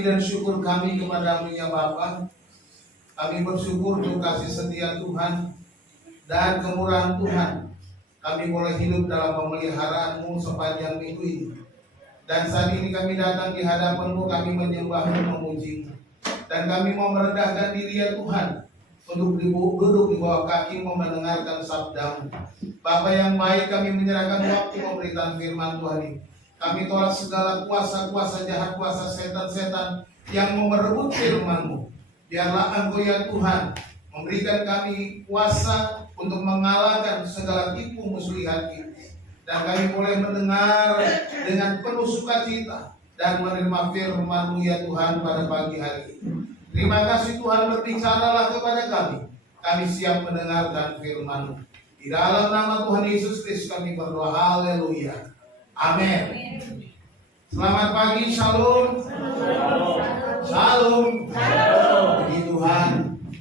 kami dan syukur kami kepada-Mu ya Bapa. Kami bersyukur untuk kasih setia Tuhan dan kemurahan Tuhan. Kami boleh hidup dalam pemeliharaan-Mu sepanjang minggu ini. Dan saat ini kami datang di hadapan-Mu, kami menyembah-Mu, memuji-Mu. Dan kami mau merendahkan diri ya Tuhan, untuk duduk di bawah kaki-Mu mendengarkan sabda-Mu. Bapa yang baik, kami menyerahkan waktu memberikan firman Tuhan ini. Kami tolak segala kuasa-kuasa jahat, kuasa setan-setan yang mau merebut firman-Mu. Biarlah Engkau ya Tuhan memberikan kami kuasa untuk mengalahkan segala tipu muslihat iblis. Dan kami boleh mendengar dengan penuh sukacita dan menerima firman-Mu ya Tuhan pada pagi hari ini. Terima kasih Tuhan, berbicaralah kepada kami. Kami siap mendengarkan firman-Mu. Di dalam nama Tuhan Yesus Kristus kami berdoa. Haleluya. Amin. Selamat pagi, shalom. Shalom. Puji Tuhan.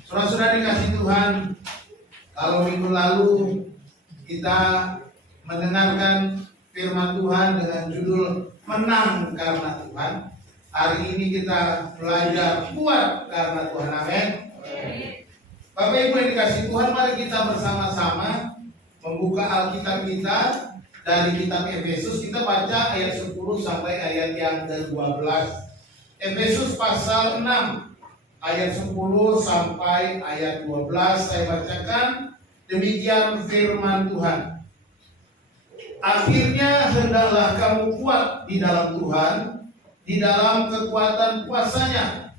Saudara-saudara dikasih Tuhan, kalau minggu lalu kita mendengarkan firman Tuhan dengan judul Menang Karena Tuhan, hari ini kita belajar kuat karena Tuhan. Amin. Bapak Ibu yang dikasih Tuhan, mari kita bersama-sama membuka Alkitab kita dari kitab Efesus. Kita baca ayat 10 sampai ayat yang ke-12. Efesus pasal 6 ayat 10 sampai ayat 12. Saya bacakan, demikian firman Tuhan. Akhirnya hendaklah kamu kuat di dalam Tuhan, di dalam kekuatan kuasa-Nya.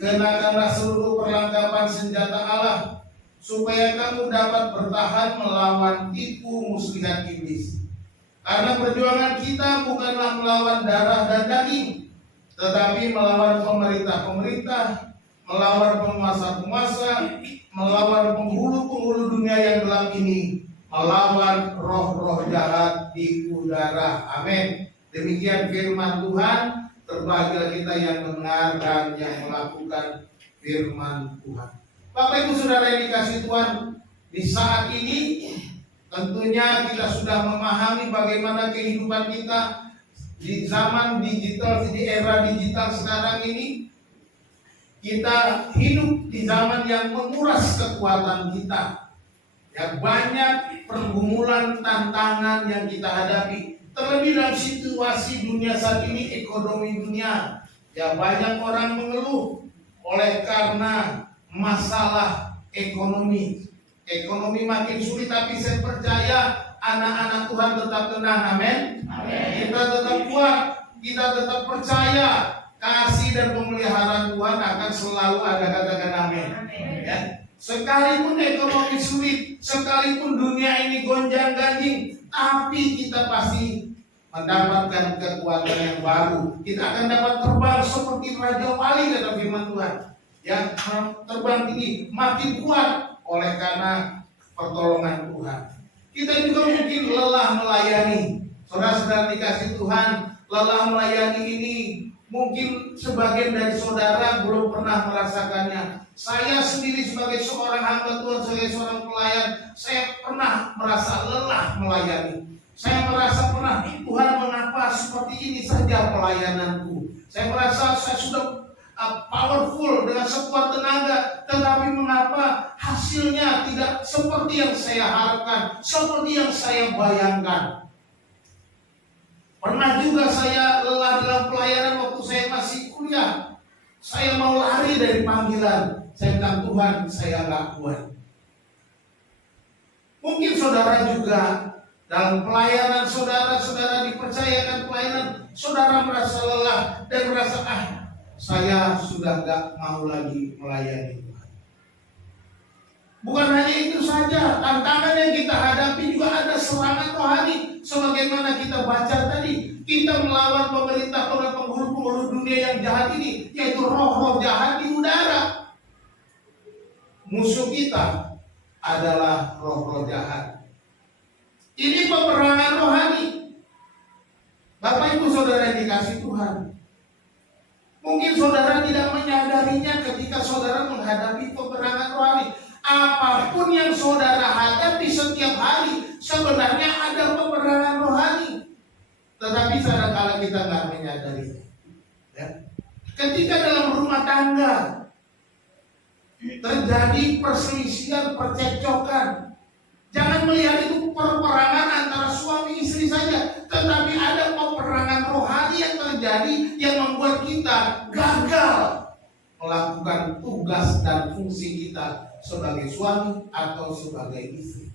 Kenakanlah seluruh perlengkapan senjata Allah, supaya kamu dapat bertahan melawan tipu muslihat iblis. Karena perjuangan kita bukanlah melawan darah dan daging, tetapi melawan pemerintah-pemerintah, melawan penguasa-penguasa, melawan penghulu-penghulu dunia yang gelap ini, melawan roh-roh jahat di udara. Amin. Demikian firman Tuhan. Berbahagia kita yang mendengar dan yang melakukan firman Tuhan. Bapak Ibu Saudara yang dikasih Tuhan, di saat ini tentunya kita sudah memahami bagaimana kehidupan kita di zaman digital, di era digital sekarang ini. Kita hidup di zaman yang menguras kekuatan kita. Ya, banyak pergumulan, tantangan yang kita hadapi. Terlebih dalam situasi dunia saat ini, ekonomi dunia. Ya, banyak orang mengeluh oleh karena masalah ekonomi. Ekonomi makin sulit, tapi saya percaya anak-anak Tuhan tetap tenang. Amin. Kita tetap kuat, kita tetap percaya kasih dan pemeliharaan Tuhan akan selalu ada. Katakan amin. Ya. Sekalipun ekonomi sulit, sekalipun dunia ini gonjang-ganjing, tapi kita pasti mendapatkan kekuatan yang baru. Kita akan dapat terbang seperti Raja Wali, kata firman Tuhan. Ya, terbang tinggi, makin kuat oleh karena pertolongan Tuhan. Kita juga mungkin lelah melayani. Saudara-saudara dikasih Tuhan, lelah melayani ini mungkin sebagian dari saudara belum pernah merasakannya. Saya sendiri sebagai seorang hamba Tuhan, sebagai seorang pelayan, saya pernah merasa lelah melayani. Saya merasa pernah, Tuhan mengapa seperti ini saja pelayananku. Saya merasa saya sudah powerful dengan sekuat tenaga, tetapi mengapa hasilnya tidak seperti yang saya harapkan, seperti yang saya bayangkan. Pernah juga saya lelah dalam pelayanan waktu saya masih kuliah. Saya mau lari dari panggilan. Saya bilang, Tuhan, saya nggak kuat. Mungkin saudara juga dalam pelayanan saudara dipercayakan pelayanan, saudara merasa lelah dan merasa saya sudah nggak mau lagi melayani Tuhan. Bukan hanya itu saja, tantangan yang kita hadapi juga ada serangan rohani. Sebagaimana kita baca tadi, kita melawan pemerintah, penghulu-penghulu dunia yang jahat ini, yaitu roh-roh jahat di udara. Musuh kita adalah roh-roh jahat. Ini peperangan rohani. Bapak Ibu Saudara yang dikasih Tuhan, mungkin saudara tidak menyadarinya ketika saudara menghadapi peperangan rohani. Apapun yang saudara hadapi setiap hari, sebenarnya ada peperangan rohani. Tetapi kadang-kadang kita nggak menyadarinya. Ya. Ketika dalam rumah tangga terjadi perselisihan, percekcokan, jangan melihat itu peperangan antara suami istri saja, tetapi ada peperangan rohani yang terjadi yang membuat kita gagal melakukan tugas dan fungsi kita sebagai suami atau sebagai istri.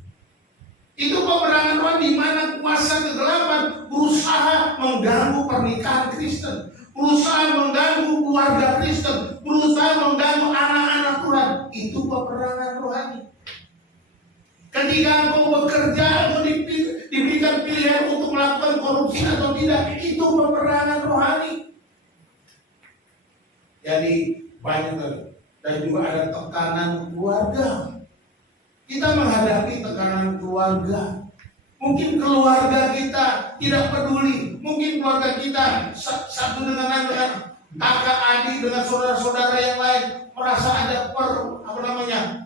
Itu peperangan rohani di mana kuasa kegelapan berusaha mengganggu pernikahan Kristen, berusaha mengganggu keluarga Kristen, berusaha mengganggu anak-anak Tuhan. Itu peperangan rohani. Ketika engkau bekerja atau diberikan pilihan untuk melakukan korupsi atau tidak, itu peperangan rohani. Jadi banyak dan juga ada tekanan keluarga. Kita menghadapi tekanan keluarga. Mungkin keluarga kita tidak peduli. Mungkin keluarga kita satu dengan kakak adik dengan saudara-saudara yang lain merasa ada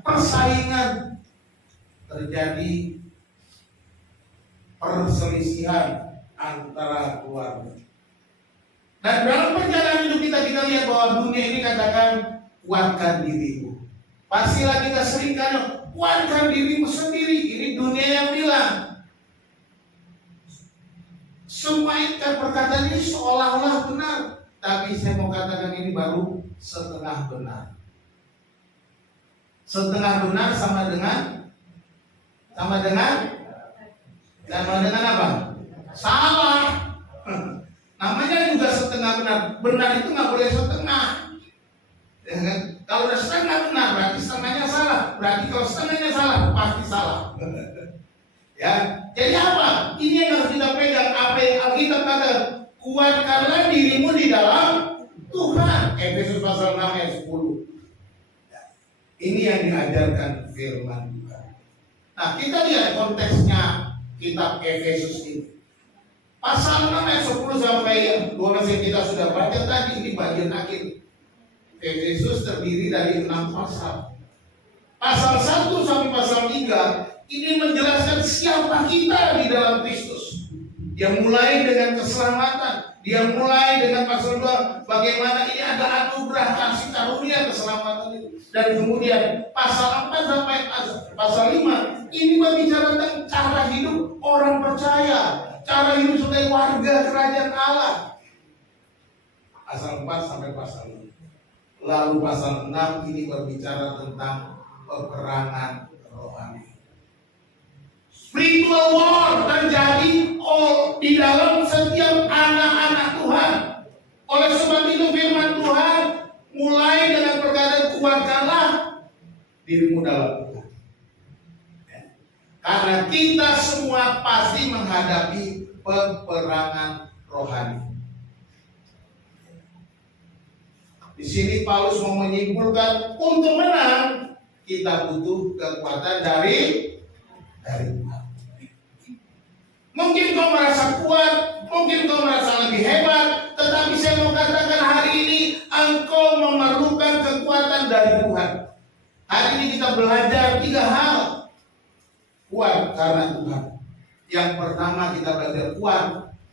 persaingan. Terjadi perselisihan antara keluarga. Dan dalam perjalanan hidup kita lihat bahwa dunia ini katakan kuatkan dirimu. Pastilah kita sering kan kuatkan dirimu sendiri. Ini dunia yang bilang. Semua perkataan ini seolah-olah benar, tapi saya mau katakan ini baru setengah benar. Setengah benar sama dengan apa? Salah. Namanya juga setengah benar. Benar itu nggak boleh setengah. Ya kan? Kalau udah setengah benar berarti setengahnya salah. Berarti kalau setengahnya salah pasti salah. Ya, jadi apa? Ini yang harus kita pegang. Apa yang Alkitab katakan? Kuatkanlah dirimu di dalam Tuhan. Efesus pasal 6 ayat 10. Ini yang diajarkan firman Tuhan. Nah, kita lihat konteksnya kitab Efesus ini. Pasal 6 ayat 10 sampai 12 yang kita sudah baca tadi, ini bagian akhir. Efesus terdiri dari 6 pasal. Pasal 1 sampai pasal 3 ini menjelaskan siapa kita di dalam Kristus. Dia mulai dengan keselamatan. Dia mulai dengan pasal 2 bagaimana ini ada anugerah kasih karunia keselamatan itu. Dan kemudian pasal 4 sampai pasal 5 ini berbicara tentang cara hidup orang percaya, cara hidup sebagai warga kerajaan Allah. Pasal 4 sampai pasal 5. Lalu pasal 6 ini berbicara tentang peperangan rohani. Spiritual war terjadi di dalam setiap anak-anak Tuhan. Oleh sebab itu firman Tuhan mulai dengan perkataan kuatkanlah dirimu dalam Tuhan. Karena kita semua pasti menghadapi peperangan rohani. Di sini Paulus mau menyimpulkan untuk menang kita butuh kekuatan dari Tuhan. Mungkin kau merasa kuat, mungkin kau merasa lebih hebat, tetapi saya mau katakan hari ini engkau memerlukan kekuatan dari Tuhan. Hari ini kita belajar 3 hal. Kuat karena Tuhan. Yang pertama kita belajar kuat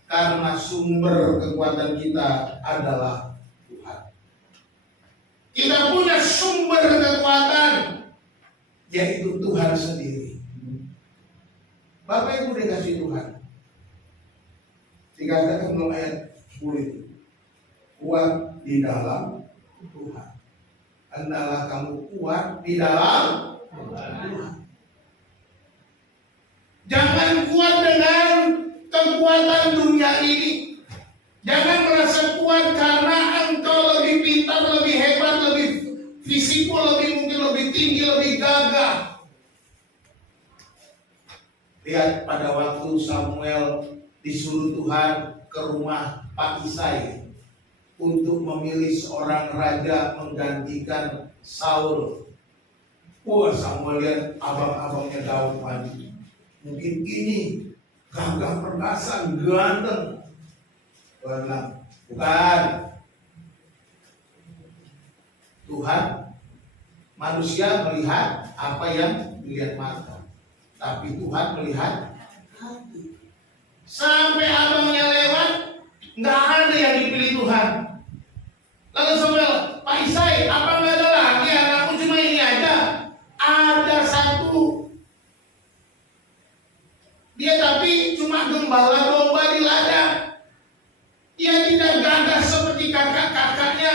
karena sumber kekuatan kita adalah Tuhan. Kita punya sumber kekuatan yaitu Tuhan sendiri. Bapak Ibu dikasih Tuhan. Dikatakan dalam ayat 10 itu. Kuat di dalam Tuhan. Hendaklah kamu kuat di dalam Tuhan. Jangan kuat dengan kekuatan dunia ini. Jangan merasa kuat karena engkau lebih pintar, lebih hebat, lebih fisiko, mungkin lebih tinggi, lebih gagah. Lihat pada waktu Samuel disuruh Tuhan ke rumah Pak Isai untuk memilih seorang raja menggantikan Saul. Wah, Samuel lihat abang-abangnya Daud maju. Mungkin ini gagah perkasa, ganteng. Bukan. Tuhan, manusia melihat apa yang dilihat mata. Tapi Tuhan melihat hati. Sampai abangnya lewat, nggak ada yang dipilih Tuhan. Lalu Samuel, Pak Isai, apa nggak ada lagi anakku, cuma ini aja? Ada satu. Dia tapi cuma gembala domba di ladang. Dia tidak gagah seperti kakak-kakaknya.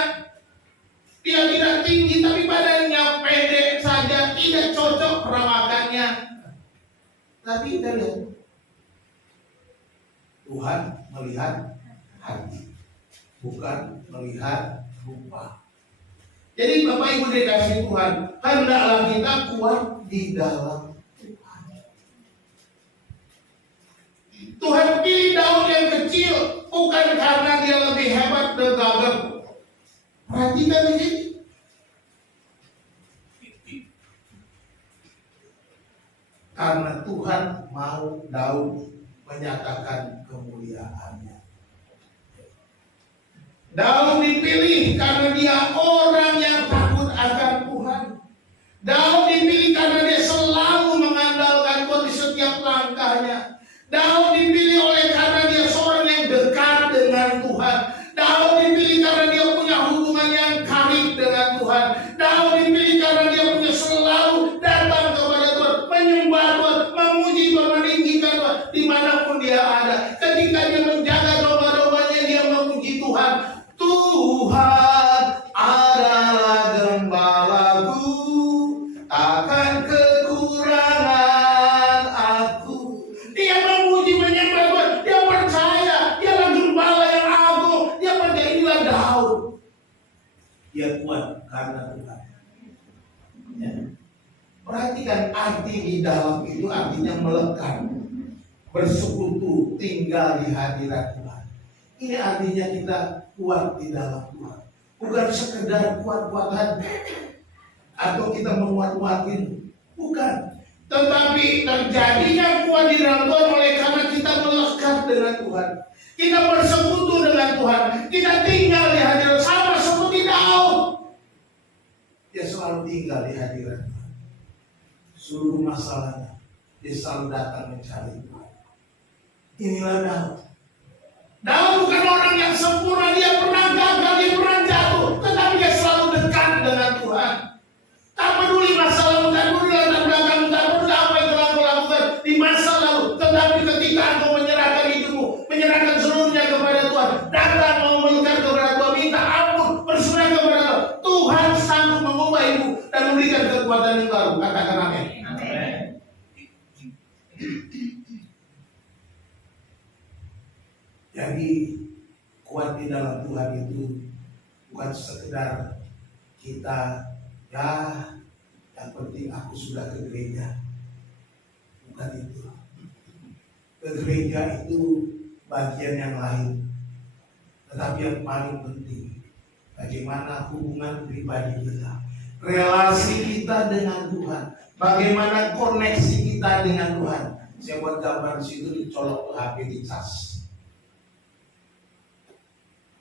Dia tidak tinggi tapi badannya pendek saja, tidak cocok perawakannya. Tapi kita lihat, Tuhan melihat hati, bukan melihat rupa. Jadi Bapak Ibu dikasih Tuhan, hendaklah kita kuat di dalam Tuhan. Tuhan pilih Daud yang kecil bukan karena dia lebih hebat dan gagah. Perhatikan ini. Karena Tuhan mau Daud menyatakan kemuliaannya. Daud dipilih karena dia orang yang takut akan Tuhan. Daud dipilih karena dia selalu mengandalkan Tuhan di setiap langkahnya. Daud dipilih oleh karena dia seorang yang dekat dengan Tuhan. Daud dipilih karena dia punya hubungan yang karib dengan Tuhan. Daud dipilih karena dia punya selalu datang kepada Tuhan, menyembah Tuhan, memuji Tuhan, meninggikan Tuhan dimanapun dia ada. Ketika dia menjaga domba-dombanya, dia memuji Tuhan. Tuhan adalah gembalaku, takkan kekurangan aku. Dia memuji, menyembah Tuhan, dia percaya dialah gembala yang agung. Dia percaya inilah Daud. Dia kuat karena Tuhan. Ya. Perhatikan arti di dalam itu artinya melekat, bersekutu, tinggal di hadirat Tuhan. Ini artinya kita kuat di dalam Tuhan. Bukan sekedar kuat-kuatan atau kita menguat-kuatin, bukan. Tetapi terjadinya kuat di dalam Tuhan oleh karena kita melekat dengan Tuhan. Kita bersekutu dengan Tuhan. Kita tinggal di hadirat, sama seperti Daud. Dia selalu tinggal di hadirat Tuhan. Seluruh masalahnya dia selalu datang mencari Tuhan. Inilah Daud. Daud bukan orang yang sempurna, dia pernah gagal, dia pernah jatuh, tetapi dia selalu dekat dengan Tuhan. Tak peduli masa lalu, tak peduli latar belakang, tak peduli apa yang telah kau lakukan di masa lalu, tetapi ketika engkau menyerahkan hidupmu, menyerahkan seluruhnya kepada Tuhan, datang mau melekat kepada Tuhan, minta ampun, berserah kepada Tuhan, Tuhan sanggup mengubah ibu dan memberikan kekuatan yang baru. Katakan amin. Jadi kuat di dalam Tuhan itu bukan sekedar kita ya yang penting aku sudah ke gereja. Bukan itu. Ke gereja itu bagian yang lain. Tetapi yang paling penting bagaimana hubungan pribadi kita, relasi kita dengan Tuhan, bagaimana koneksi kita dengan Tuhan. Saya buat gambar di situ, dicolok HP dicas.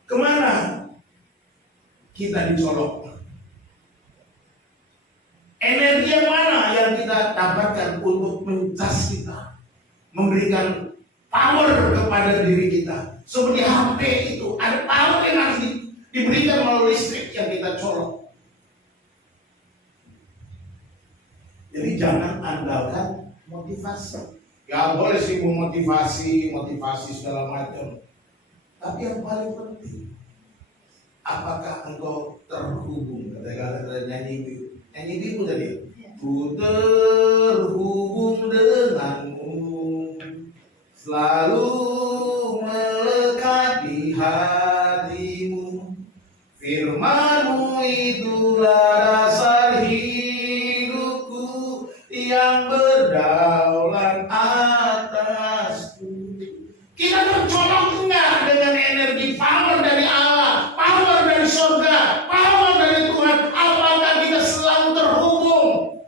Kemana kita dicolok? Energi yang mana yang kita dapatkan untuk mencas kita, memberikan power kepada diri kita? Seperti HP itu ada power energi diberikan melalui listrik yang kita colok. Jadi jangan andalkan motivasi. Ya boleh sih motivasi segala macam. Tapi yang paling penting, apakah engkau terhubung? Kata-kata nyanyi ibu tadi. Ku terhubung denganmu, selalu melekat di hatimu. Firman-Mu itulah dasar hidupku yang berdaulat atasku. Kita tercolok enggak dengan energi power dari Allah, power dari surga, power dari Tuhan? Apakah kita selalu terhubung?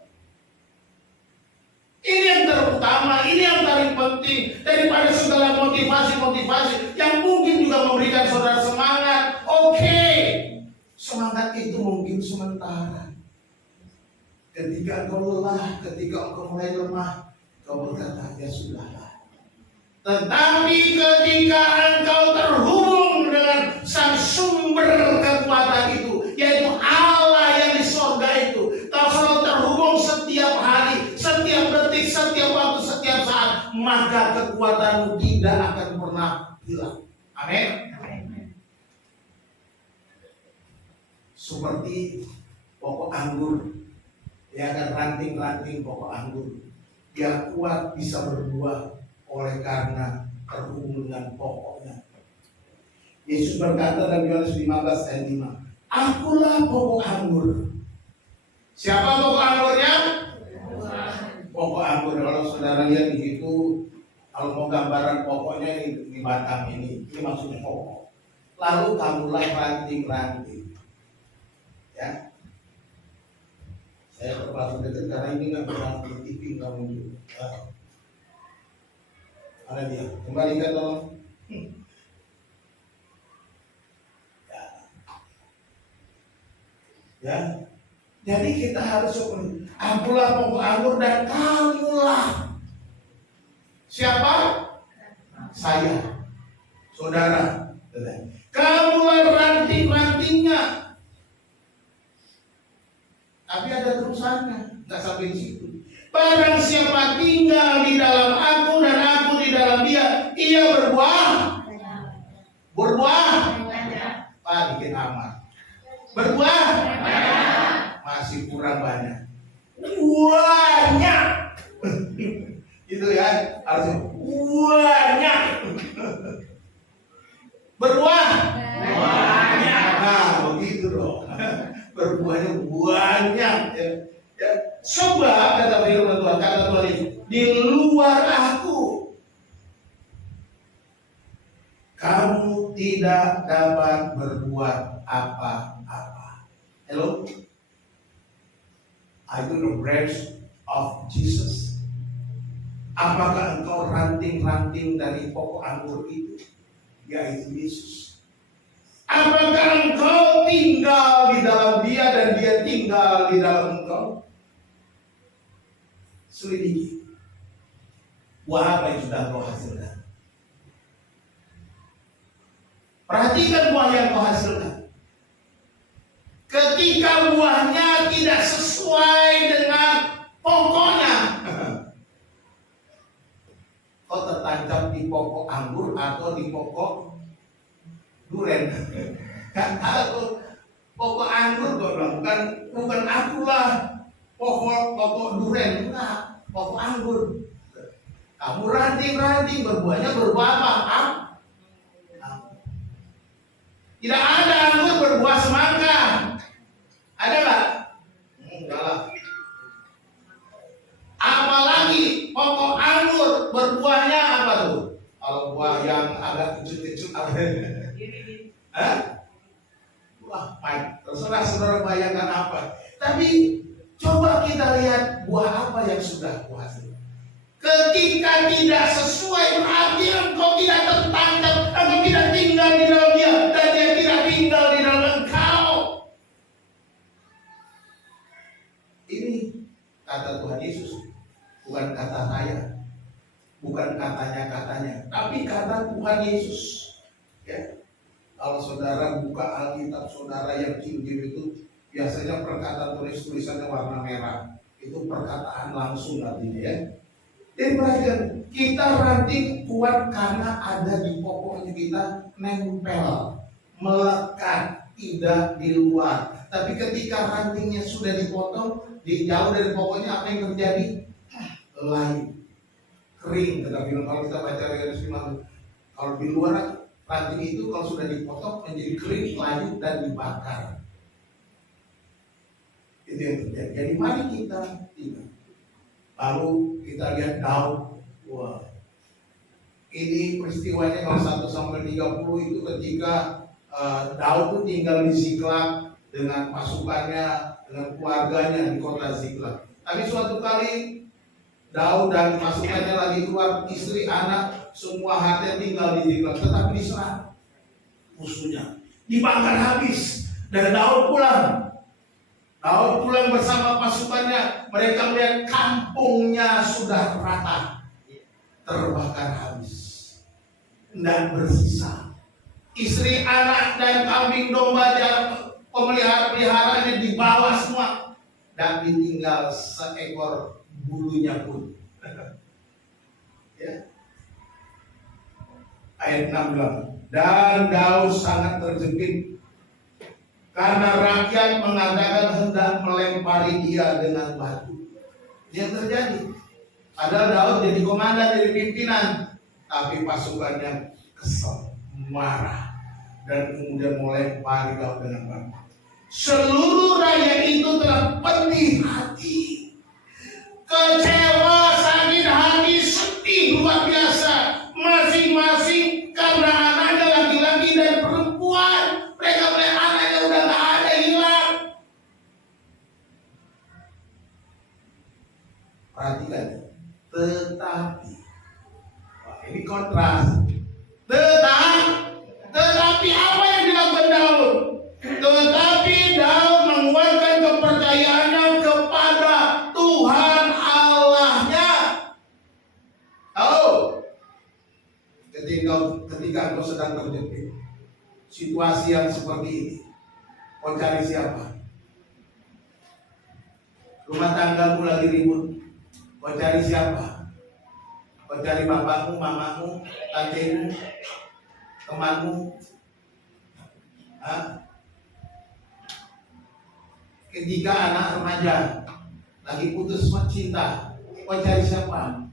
Ini yang terutama, ini yang paling penting daripada segala motivasi yang mungkin juga memberikan saudara semangat. Oke, semangat itu mungkin sementara. Ketika engkau lelah, ketika engkau mulai lemah, kau berkata, ya sudahlah. Tetapi ketika engkau terhubung dengan dengan sang sumber kekuatan itu, yaitu Allah yang di sorga itu. Kalau selalu terhubung setiap hari, setiap detik, setiap waktu, setiap saat, maka kekuatanmu tidak akan pernah hilang. Amin. Seperti pokok anggur, ya kan, ranting-ranting pokok anggur, dia kuat bisa berbuah oleh karena terhubung dengan pokoknya. Yesus berkata dalam Yohanes 15 ayat 5, akulah pokok anggur. Siapa pokok anggurnya? Pokok anggur. Kalau saudara lihat di situ, kalau mau gambaran pokoknya di batang ini maksudnya pokok. Lalu kamulah ranting-ranting. Ya, saya terpaksa dekat karena ini nggak pernah di TV kamu juga. Mana dia? Kembalikan tolong. Ya, jadi kita harus seperti akulah pokok anggur dan kamulah. Siapa? Saya, saudara. Kamulah ranting-rantingnya. Tapi ada terusannya, nggak sampai di situ. Barang siapa tinggal di dalam aku dan aku di dalam dia, ia berbuah. Pak, bikin amat. Berbuah. Masih kurang banyak. Banyak. Itu ya, harusnya banyak. Berbuah. Banyak. Nah, begitu dong. Berbuahnya banyak. Ya. Coba kata firman Tuhan, kata Tuhan ini, di luar aku kamu tidak dapat berbuat apa-apa. Hello? Are you the branch of Jesus? Apakah engkau ranting-ranting dari pokok anggur itu, yaitu Yesus? Apakah engkau tinggal di dalam dia dan dia tinggal di dalam engkau? Selidiki. Buah apa yang sudah kau hasilkan? Perhatikan buah yang kau hasilkan. Ketika buahnya tidak sesuai dengan pokoknya, kau tertancap di pokok anggur atau di pokok duren. Kalau pokok anggur kau bilang, bukan akulah pokok duren, enggak, pokok anggur. Kamu ranting-ranting, berbuahnya berbuah apa? Tidak ada anggur berbuah semangka. Ada nggak? Enggak lah. Apalagi pokok anggur berbuahnya apa tuh? Kalau buah yang agak kecut-kecut apa? Wah, terserah saudara bayangkan apa. Tapi coba kita lihat buah apa yang sudah kau hasilkan. Ketika tidak sesuai, berarti engkau tidak tertangkap, engkau tidak tinggal di dalam dia, dan dia tidak tinggal di dalam engkau. Ini kata Tuhan Yesus, bukan kata saya, bukan katanya, tapi kata Tuhan Yesus. Ya. Kalau saudara buka Alkitab saudara yang King James itu biasanya perkataan tulisannya warna merah. Itu perkataan langsung artinya ya. Jadi perhatikan, kita ranting kuat karena ada di pokoknya, kita nempel, melekat, tidak di luar. Tapi ketika rantingnya sudah dipotong, jauh dari pokoknya, apa yang terjadi? Layu, kering. Tetapi kalau kita baca Yohanes 5, kalau di luar ranting itu kalau sudah dipotong menjadi kering, layu dan dibakar. Itu yang terjadi. Jadi mari kita tinggal. Lalu kita lihat Daud. Wah, ini peristiwanya kalau 1 Samuel 30 itu ketika Daud itu tinggal di Ziklag dengan pasukannya, dengan keluarganya di kota Ziklag. Tapi suatu kali Daud dan pasukannya lagi keluar, istri, anak, semua harta tinggal di Ziklag, tetapi diserang musuhnya, dibakar habis. Dan Daud pulang bersama pasukannya. Mereka melihat kampungnya sudah rata, terbakar habis, dan bersisa istri, anak, dan kambing domba peliharaan dibawa semua, dan ditinggal seekor bulunya pun. Ya. Ayat 16. Dan Daud sangat terjepit karena rakyat mengatakan hendak melempari dia dengan batu. Yang terjadi, padahal Daud jadi komandan, jadi pimpinan, tapi pasukannya kesal, marah, dan kemudian melempari Daud dengan batu. Seluruh rakyat itu telah pedih hati, kecewa, sakit hati, sedih luar biasa, masing-masing karena anaknya laki-laki dan perempuan. Mereka melihat anaknya udah gak ada, hilang. Perhatikan, tetapi, wah, ini kontras. Tetapi apa yang dilakukan Daud? Tetapi Daud menguatkan kepercayaannya kepada Tuhan Allahnya. Oh, ketika engkau sedang terjepit situasi yang seperti ini, kau cari siapa? Rumah tanggamu lagi ribut, kau cari siapa? Kau cari bapakmu, mamamu, tantemu, temanmu? Ketika anak remaja lagi putus cinta, kau cari siapa?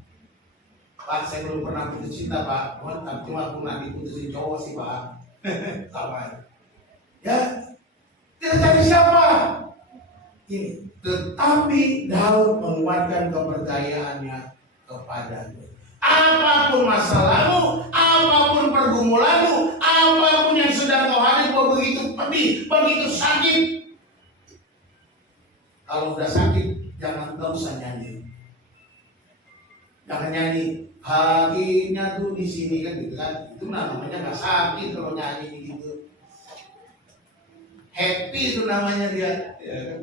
Pak, saya belum pernah putus cinta, Pak. Cuma pernah diputusin cowok sih, Pak. Sama. Ya, kita cari siapa? Ini. Tetapi Daud menguatkan kepercayaannya kepada-Nya. Apapun masalahmu, apapun pergumulanmu, apapun yang sedang kau hadapi, begitu pedih, begitu sakit. Kalau udah sakit, jangan terus nyanyi. Jangan nyanyi, hatinya tuh di sini kan gitu kan. Itu namanya nggak sakit kalau nyanyi gitu. Happy itu namanya dia. Ya kan?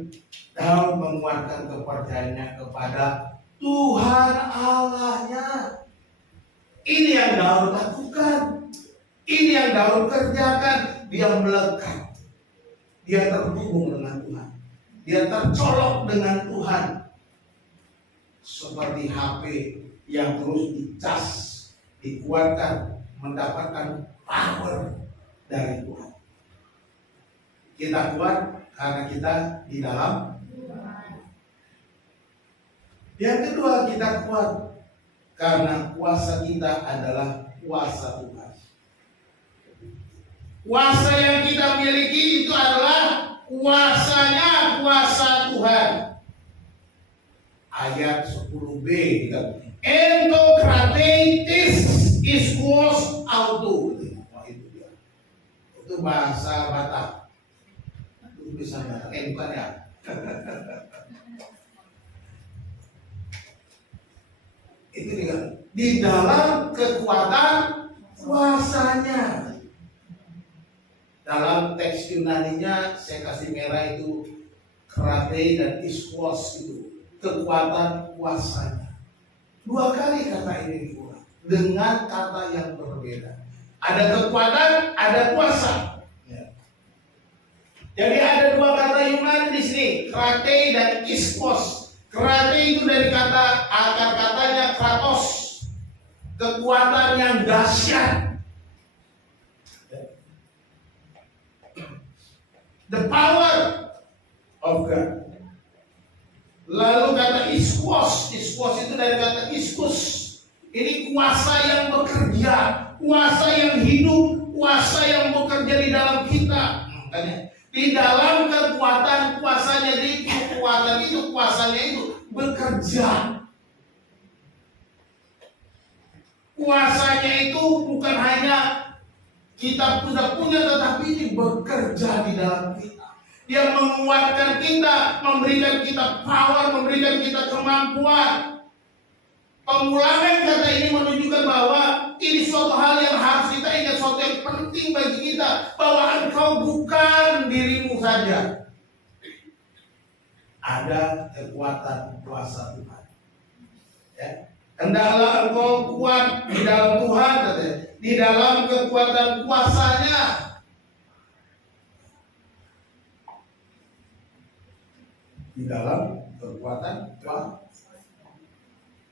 Daud menguatkan kepercayaannya kepada Tuhan Allahnya. Ini yang Daud lakukan. Ini yang Daud kerjakan. Dia melekat. Dia terhubung dengan Tuhan. Dia tercolok dengan Tuhan. Seperti HP yang terus dicas, dikuatkan, mendapatkan power dari Tuhan. Kita kuat karena kita di dalam. Yang kedua, kita kuat karena kuasa kita adalah kuasa Tuhan. Kuasa yang kita miliki itu adalah kuasanya kuasa Tuhan. Ayat 10b dikatakan, Entokrates is quos auto. Oh, itu dia. Itu bahasa Batak. Itu bisa Batak. Bukan ya. Itu dia. Di dalam kekuatan kuasanya. Dalam teks Yunaninya saya kasih merah itu krate dan iskos itu kekuatan kuasanya. Dua kali kata ini diulang dengan kata yang berbeda. Ada kekuatan, ada kuasa. Ya. Jadi ada dua kata Yunani di sini, krate dan iskos. Krate itu dari kata akar katanya kratos, kekuatan yang dahsyat. The power of God. Lalu kata iskos itu dari kata iskus. Ini kuasa yang bekerja, kuasa yang hidup, kuasa yang bekerja di dalam kita. Makanya di dalam kekuatan kuasanya, di kekuatan itu kuasanya itu bekerja. Kuasanya itu bukan hanya kita sudah punya, tetapi ini bekerja di dalam kita. Dia menguatkan kita, memberikan kita power, memberikan kita kemampuan. Pengulangan kata ini menunjukkan bahwa ini suatu hal yang harus kita ingat, suatu yang penting bagi kita, bahwa engkau bukan dirimu saja. Ada kekuatan kuasa Tuhan. Ya. Hendaklah engkau kuat di dalam Tuhan, katanya. di dalam kekuatan kuasanya. Di dalam kekuatan kuasa.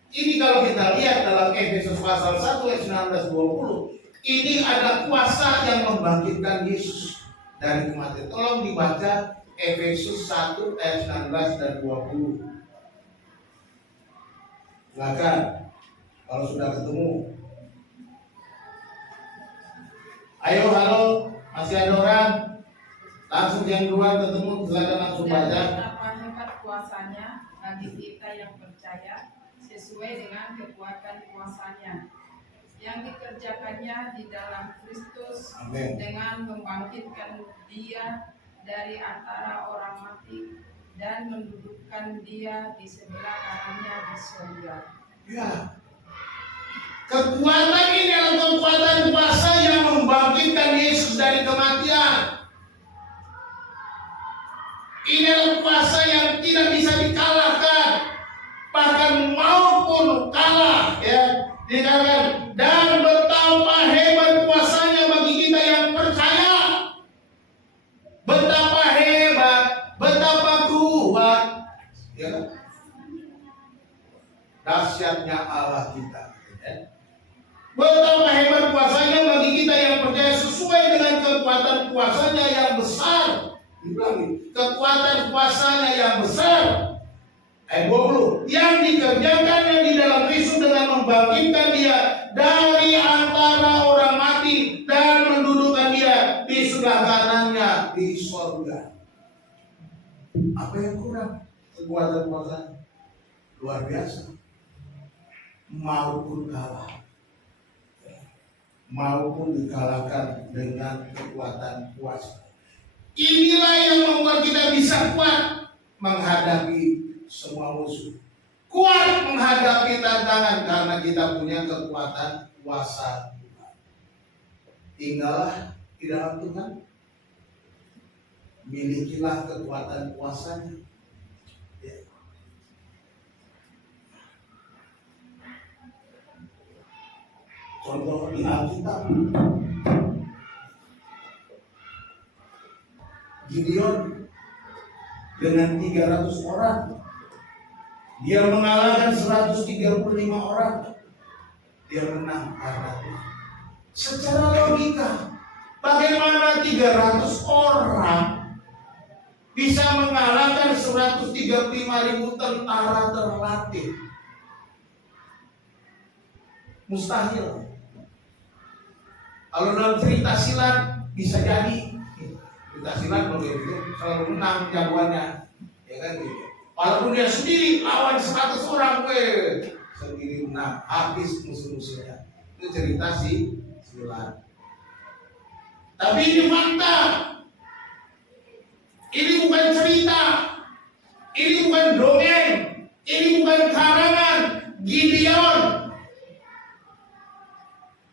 Ini kalau kita lihat dalam Efesus pasal 1 ayat 19-20, ini ada kuasa yang membangkitkan Yesus dari kematian. Tolong dibaca Efesus 1 ayat 19 dan 20. Silakan kalau sudah ketemu. Ayo, halo, masih ada orang? Langsung yang keluar ketemu, silakan langsung baca. Betapa hebat kuasanya bagi kita yang percaya, sesuai dengan kekuatan kuasanya yang dikerjakannya di dalam Kristus. Amin. Dengan membangkitkan Dia dari antara orang mati dan mendudukkan Dia di sebelah kanannya di surga. Ya. Kekuatan ini adalah kekuatan kuasa yang membangkitkan Yesus dari kematian. Ini adalah kuasa yang tidak bisa dikalahkan, bahkan maupun kalah, ya. Dikatakan, dan betapa hebat kuasanya bagi kita yang percaya. Betapa hebat, betapa kuat, ya. Dahsyatnya Allah kita, ya. Betapa hebat kuasanya bagi kita yang percaya, sesuai dengan kekuatan kuasanya yang besar. Diulangi, kekuatan kuasanya yang besar. Ayat 20, yang dikerjakannya di dalam Kristus dengan membangkitkan Dia dari antara orang mati dan mendudukkan Dia di sebelah kanannya di surga. Apa yang kurang? Kekuatan kuasa luar biasa. Maupun kalah, maupun dikalahkan dengan kekuatan kuasa. Inilah yang membuat kita bisa kuat menghadapi semua musuh. Kuat menghadapi tantangan karena kita punya kekuatan kuasa Tuhan. Tinggallah di dalam Tuhan. Milikilah kekuatan kuasanya. Ya. Contoh di Alkitab, Gideon dengan 300 orang, dia mengalahkan 135 orang. Dia menang karena Tuhan. Secara logika, bagaimana 300 orang bisa mengalahkan 135.000 tentara terlatih? Mustahil. Kalau dalam cerita silat bisa jadi. Cerita silat begitu selalu menang jagoannya, ya kan gitu. Walaupun dia sendiri lawan 100 orang, sendiri menang, habis musuh-musuhnya. Itu cerita silat. Tapi ini fakta. Ini bukan cerita. Ini bukan dongeng. Ini bukan karangan. Gideon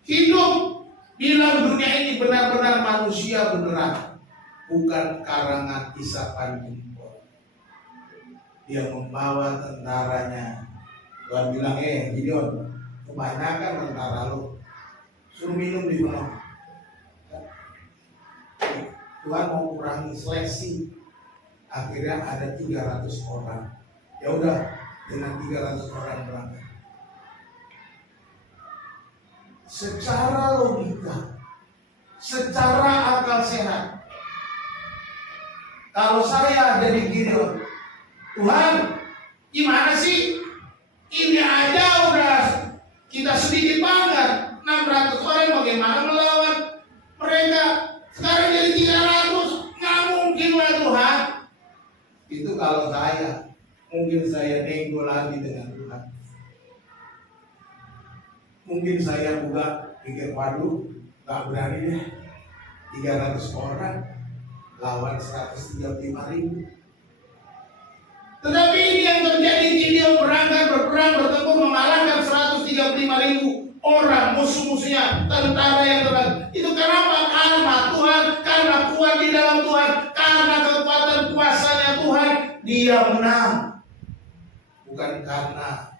hidup di dalam dunia ini benar-benar manusia beneran, bukan karangan isapan jempol. Dia membawa tentaranya. Tuhan bilang, Gideon, kebanyakan tentara lo, suruh minum di mana? Tuhan mau kurangi seleksi. Akhirnya ada 300 orang. Ya udah, dengan 300 orang berangkat. Secara logika, secara akal sehat, kalau saya jadi Gideon, Tuhan, gimana sih? Ini aja udah kita sedikit banget, 600 orang, bagaimana melawan mereka? Sekarang jadi 300, nggak mungkin lah Tuhan. Itu kalau saya, mungkin saya nego lagi dengan Tuhan. Mungkin saya juga pikir, waduh, gak berani deh 300 orang lawan 135.000. Tetapi ini yang terjadi, Gideon berangkat berperang bertempur mengalahkan 135.000 orang musuh-musuhnya, tentara yang terang. Itu kenapa? Karena Tuhan, karena kuat di dalam Tuhan, karena kekuatan kuasanya Tuhan, dia menang. Bukan karena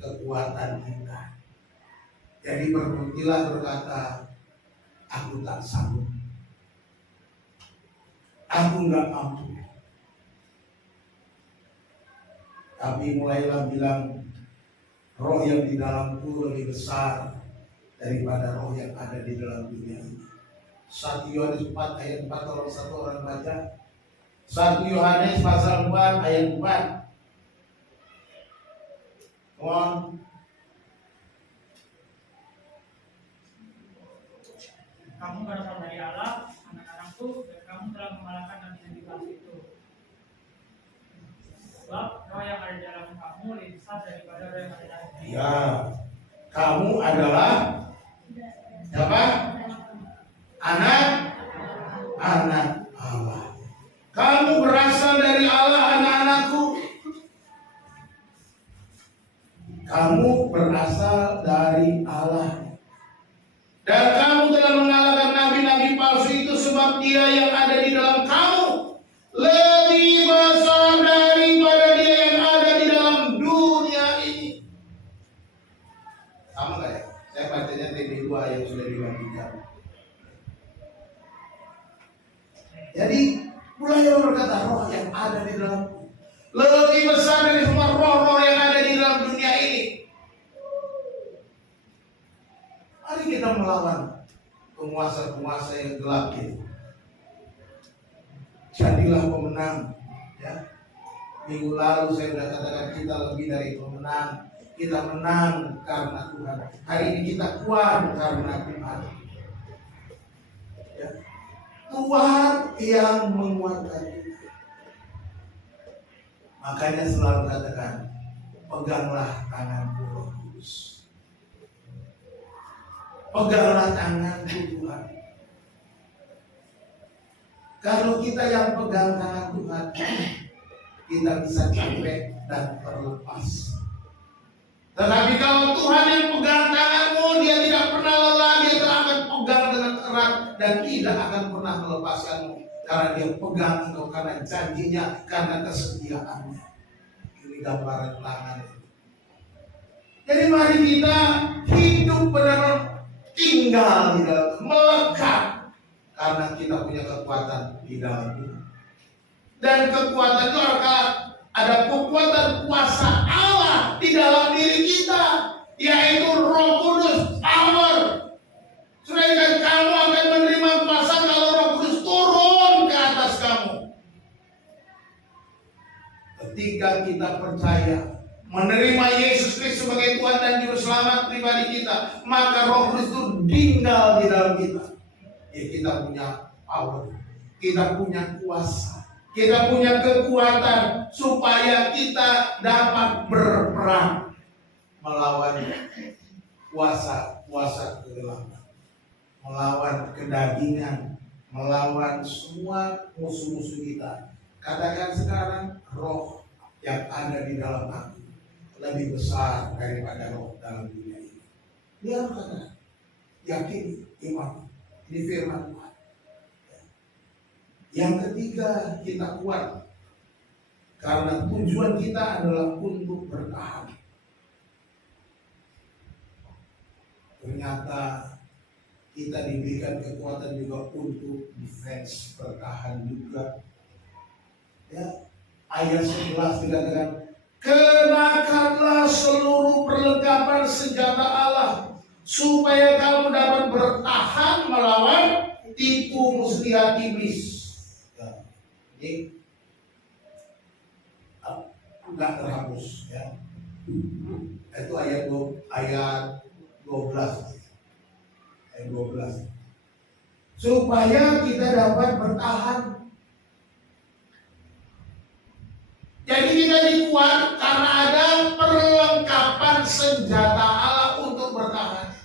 kekuatan kita. Jadi berbuktilah berkata, aku tak sanggup, aku nggak mampu. Tapi mulailah bilang, roh yang di dalamku lebih besar daripada roh yang ada di dalam dunia ini. 1 Yohanes 4 ayat 4, kalau satu orang baca. 1 Yohanes pasal 4 ayat 4. Come on. Kamu berasal dari Allah, anak-anakku, dan kamu telah mengalahkan nabi yang palsu itu. Sebab roh yang ada di dalam kamu lebih besar daripada roh yang ada di dalam dunia. Ya, kamu adalah siapa? Anak Allah. Kamu berasal dari Allah, anak-anakku. Kamu berasal dari Allah. Dan kamu telah mengalahkan nabi-nabi palsu itu, sebab dia yang ada di dalam kamu lebih besar daripada dia yang ada di dalam dunia ini. Sama nggak ya? Saya bacanya TB2 yang sudah dibagikan. Jadi mulai berkata, roh yang ada di dalamku lebih besar dari semua roh-roh yang ada di dalam dunia ini. Mari kita melawan penguasa-penguasa yang gelap ini. Jadilah pemenang. Ya. Minggu lalu saya sudah katakan kita lebih dari pemenang. Kita menang karena Tuhan. Hari ini kita kuat karena Tuhan. Ya. Tuhan yang menguatkan kita. Makanya selalu katakan, peganglah tanganku Roh Kudus. Peganglah tanganku Tuhan. Kalau kita yang pegang tangan Tuhan, kita bisa capek dan terlepas. Tetapi kalau Tuhan yang pegang tanganmu, dia tidak pernah lelah, dia akan pegang dengan erat dan tidak akan pernah melepaskanmu. Karena dia pegang engkau karena janjinya, karena kesetiaannya. Ini gambaran tangan. Jadi mari kita hidup benar-benar tinggal di dalam, melekat, karena kita punya kekuatan di dalam Tuhan. Dan kekuatan itu ada kekuatan kuasa Allah di dalam diri kita, yaitu Roh Kudus, power. Sedangkan kamu akan menerima kuasa kalau Roh Kudus turun ke atas kamu. Ketika kita percaya, menerima Yesus Kristus sebagai Tuhan dan Juru Selamat pribadi kita, maka Roh Kudus itu tinggal di dalam kita. Ya, kita punya power, kita punya kuasa, kita punya kekuatan supaya kita dapat berperang melawan kuasa kegelapan, melawan kedagingan, melawan semua musuh-musuh kita. Katakan sekarang, roh yang ada di dalam aku lebih besar daripada roh dalam dunia ini. Dia harus katakan, yakin, iman, ini firman Tuhan. Yang ketiga, kita kuat karena tujuan kita adalah untuk bertahan. Ternyata kita diberikan kekuatan juga untuk defense, bertahan juga. Ya, ayat 11 dikatakan, kenakanlah seluruh perlengkapan senjata Allah supaya kamu dapat bertahan melawan tipu muslihat iblis. Ya, ini enggak terhapus ya. Itu ayat 12. Ayat 12. Supaya kita dapat bertahan. Jadi kita dikuat karena ada perlengkapan senjata Allah untuk bertahan.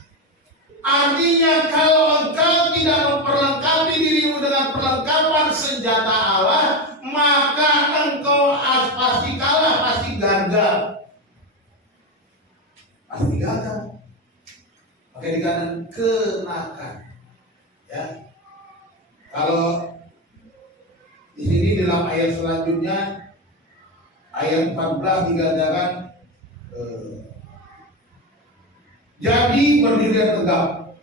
Artinya kalau engkau tidak memperlengkapi dirimu dengan perlengkapan senjata Allah, maka engkau pasti kalah, pasti gagal. Pasti gagal. Maka dikatakan kenakan. Ya. Kalau di sini dalam ayat selanjutnya, ayat 14 dikatakan Jadi berdiri tegak,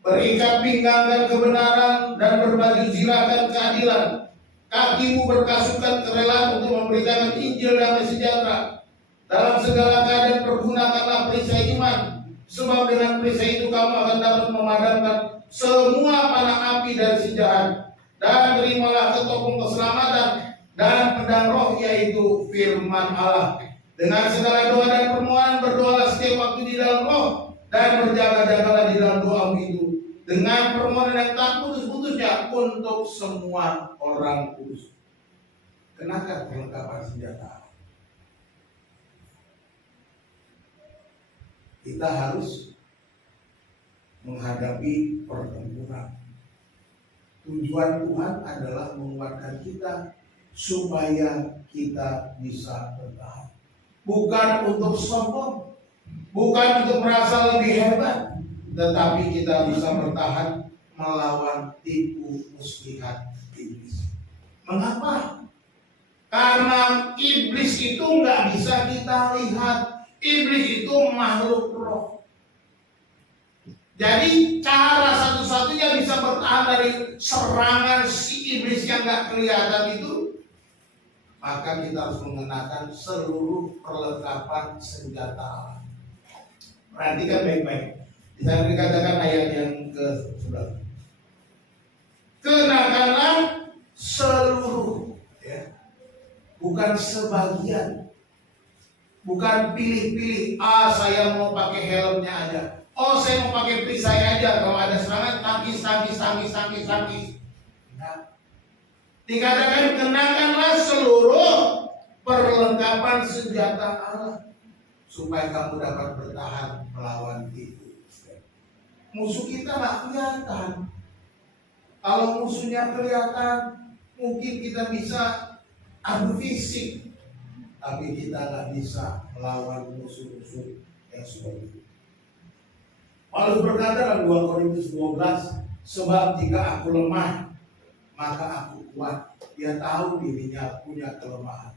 berikat pinggang dan kebenaran, dan berbaju zirah dan keadilan. Kakimu berkasukan kerelaan untuk memberitakan Injil damai sejahtera. Dalam segala keadaan pergunakanlah perisai iman, sebab dengan perisai itu kamu akan dapat memadamkan semua panah api dari si jahat. Dan terimalah ketopong keselamatan dan pedang roh, yaitu firman Allah. Dengan segala doa dan permohonan berdoalah setiap waktu di dalam roh, dan berjaga-jagalah di dalam doa itu dengan permohonan yang tak putus-putusnya untuk semua orang kudus. Kenakan perlengkapan senjata. Kita harus menghadapi pertempuran. Tujuan Tuhan adalah menguatkan kita supaya kita bisa bertahan. Bukan untuk sombong, bukan untuk merasa lebih hebat, tetapi kita bisa bertahan melawan tipu muslihat iblis. Mengapa? Karena iblis itu nggak bisa kita lihat. Iblis itu makhluk roh. Jadi cara satu-satunya bisa bertahan dari serangan si iblis yang nggak kelihatan itu, maka kita harus mengenakan seluruh perlengkapan senjata Allah. Perhatikan baik-baik. Bisa dikatakan ayat yang ke-11. Kenakanlah seluruh, ya. Bukan sebagian. Bukan pilih-pilih. Saya mau pakai helmnya aja. Saya mau pakai perisai aja. Kalau ada serangan, tangkis. Nah, dikatakan kenakanlah seluruh perlengkapan senjata Allah, supaya kamu dapat bertahan melawan itu. Musuh kita nggak kelihatan. Kalau musuhnya kelihatan, mungkin kita bisa adu fisik, tapi kita nggak bisa melawan musuh-musuh yang seperti itu. Paulus berkata dalam 2 Korintus 12, sebab jika aku lemah, maka aku kuat. Dia tahu dirinya punya kelemahan.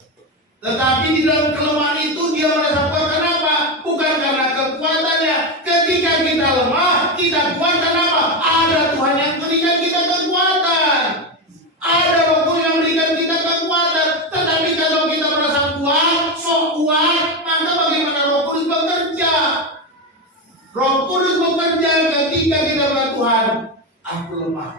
Tetapi di dalam kelemahan itu dia merasa kuat. Kenapa? Bukan karena kekuatannya. Ketika kita lemah, kita kuat. Kenapa? Ada Tuhan yang berikan kita kekuatan. Ada Roh Kudus yang berikan kita kekuatan. Tetapi kalau kita merasa kuat, sok kuat, maka bagaimana Roh Kudus bekerja? Roh Kudus bekerja ketika kita berkata, Tuhan, aku lemah.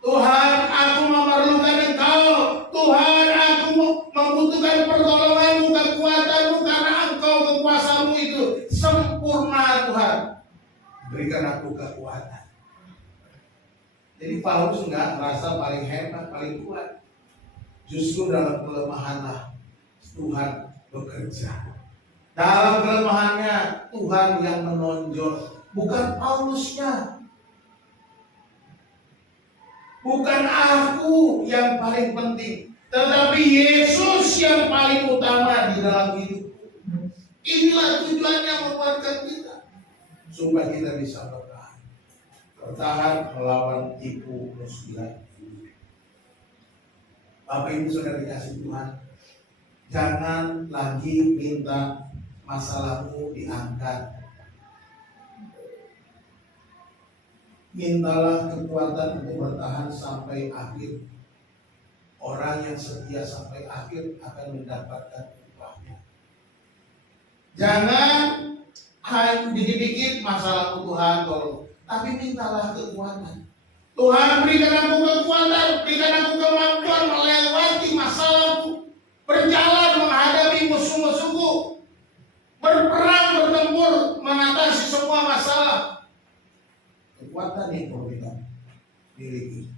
Tuhan, aku memerlukan Engkau. Tuhan, aku membutuhkan pertolonganmu, kekuatanmu, karena Engkau kekuasaanmu itu sempurna. Tuhan, berikan aku kekuatan. Jadi Paulus enggak merasa paling hebat, paling kuat. Justru dalam kelemahanlah Tuhan bekerja. Dalam kelemahannya Tuhan yang menonjol, bukan Paulusnya. Bukan aku yang paling penting, tetapi Yesus yang paling utama di dalam hidupku. Inilah tujuannya menguatkan kita, supaya kita bisa bertahan melawan tipu muslihat. Bapak Ibu Saudara dikasih Tuhan, jangan lagi minta masalahmu diangkat. Mintalah kekuatan untuk bertahan sampai akhir. Orang yang setia sampai akhir akan mendapatkan upahnya. Jangan hanya dikit-dikit masalah Tuhan tolong, tapi mintalah kekuatan. Tuhan, berikan aku kekuatan, berikan aku kemampuan melewati masalahku, berjalan menghadapi musuh-musuhku, berperang, bertempur, mengatasi semua masalah. Kekuatan yang perlu kita miliki.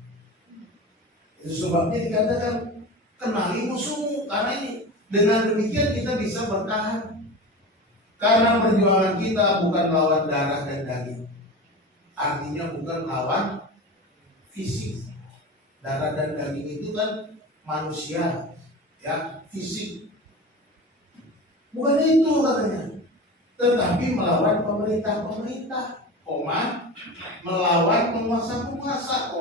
Itu sebabnya dikatakan kenali musuhmu, karena ini dengan demikian kita bisa bertahan. Karena perjuangan kita bukan lawan darah dan daging. Artinya bukan lawan fisik. Darah dan daging itu kan manusia, ya, fisik. Bukan itu katanya. Tetapi melawan pemerintah-pemerintah, melawan penguasa-penguasa,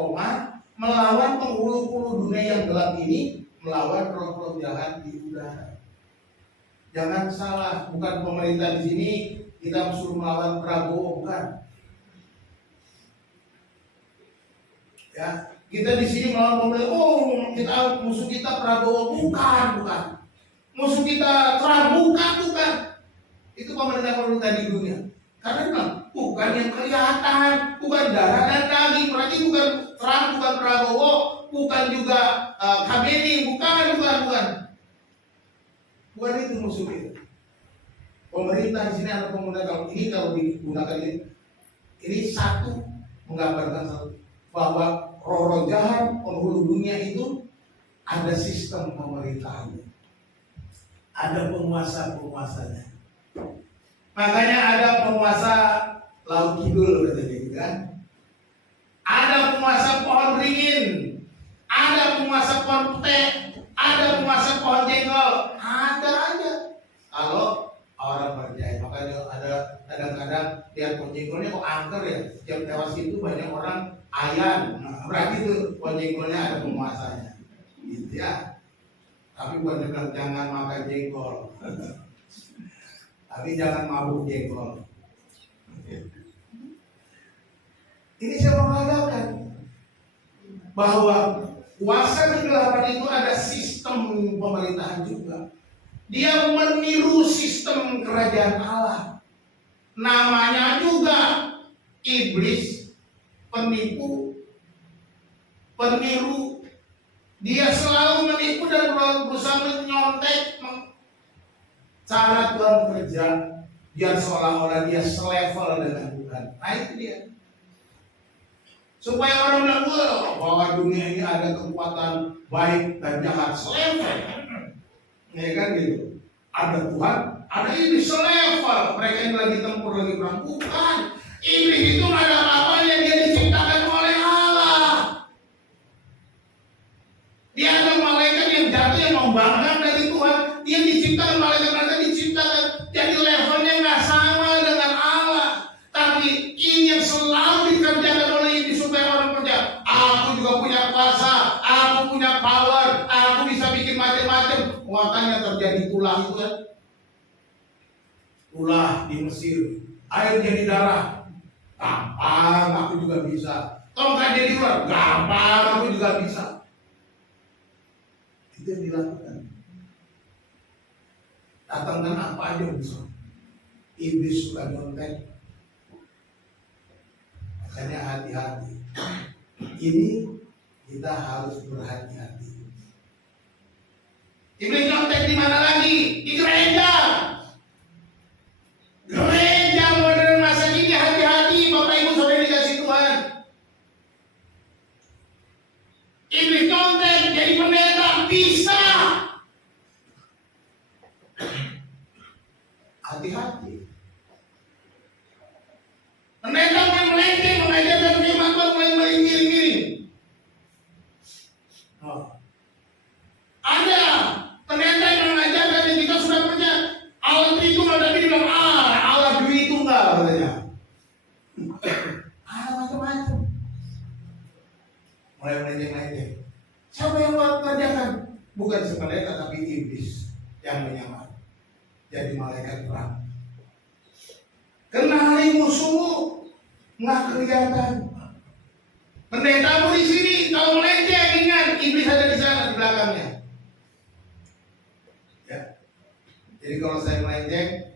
melawan penghulu-hulu dunia yang gelap ini, melawan roh-roh jahat di udara. Jangan salah, bukan pemerintah di sini kita suruh melawan Prabowo, bukan. Ya, kita di sini melawan pemerintah. Oh, kita musuh kita Prabowo, bukan. Musuh kita Trump, bukan. Itu pemerintah di dunia. Karena memang bukan yang kelihatan, bukan darah dan daging. Berarti bukan Trump, bukan Prabowo, bukan juga Khamenei, bukan. Bukan itu musuh kita. Pemerintah di sini ada pemerintah kalau digunakan ini satu menggambarkan satu bahwa roh jahat penghulu dunia itu ada sistem pemerintahannya, ada penguasa-penguasanya. Makanya ada penguasa Laut Kidul katanya, kan? Ada penguasa pohon beringin, ada penguasa pohon pete, ada penguasa pohon jengkol, ada aja. Kalau orang percaya, makanya ada kadang-kadang lihat pohon jengkolnya kok angker ya, setiap tewas itu banyak orang ayan. Nah, berarti itu pohon jengkolnya ada penguasanya, gitu ya. Tapi bukan bilang jangan makan jengkol. Tapi jangan mabuk jengkol. Ini saya mengatakan bahwa kuasa kegelapan itu ada sistem pemerintahan juga. Dia meniru sistem kerajaan Allah. Namanya juga iblis, penipu, peniru. Dia selalu menipu dan berusaha menyontek cara Tuhan kerja, biar seolah-olah dia selevel dengan Tuhan. Nah itu dia. Supaya orang bilang, wah, bahwa dunia ini ada kekuatan baik dan jahat selevel. Ya kan gitu. Ada Tuhan, ada iblis selevel. Mereka ini lagi tempur, lagi perang. Bukan. Iblis itu nggak ada apa-apanya, dia diciptakan oleh Allah. Dia ada malaikat yang jatuh yang membangkang dari Tuhan. Dia diciptakan malaikat diciptakan. Jadi levelnya nggak sama dengan Allah. Tapi ini yang selalu dikerjakan oleh iblis supaya orang percaya. Aku juga punya kuasa, aku punya power, aku bisa bikin macam-macam. Makanya terjadi tulah itu kan. Tulah di Mesir, air jadi darah. Gampang, aku juga bisa. Tongkat jadi ular, gampang, aku juga bisa. Itu yang dilakukan. Datangkan apa aja bisa. Iblis suka nyontek. Makanya hati-hati. Ini kita harus berhati-hati. Iblis nyontek di mana lagi? Di gereja. Gereja modern masa ini hati-hati, Bapak Ibu Saudara dikasih Tuhan. Iblis nyontek jadi pendeta bisa. Hati-hati. Pendeta mulai melenceng, mengajarkan firman Tuhan mulai miring-miring. Ada pendeta yang mengajarkan yang kita sudah percaya Allah Tritunggal, tapi dia bilang Allah Dwi Tunggal katanya. Ada macam-macam. Mulai melenceng-melenceng. Siapa yang mengerjakan? Bukan si pendeta tapi iblis yang menyamar. Jadi malaikat perang. Kenali musuh, nggak kelihatan. Pendetamu di sini, kalau melenceng ingat iblis ada di sana di belakangnya. Ya. Jadi kalau saya melenceng,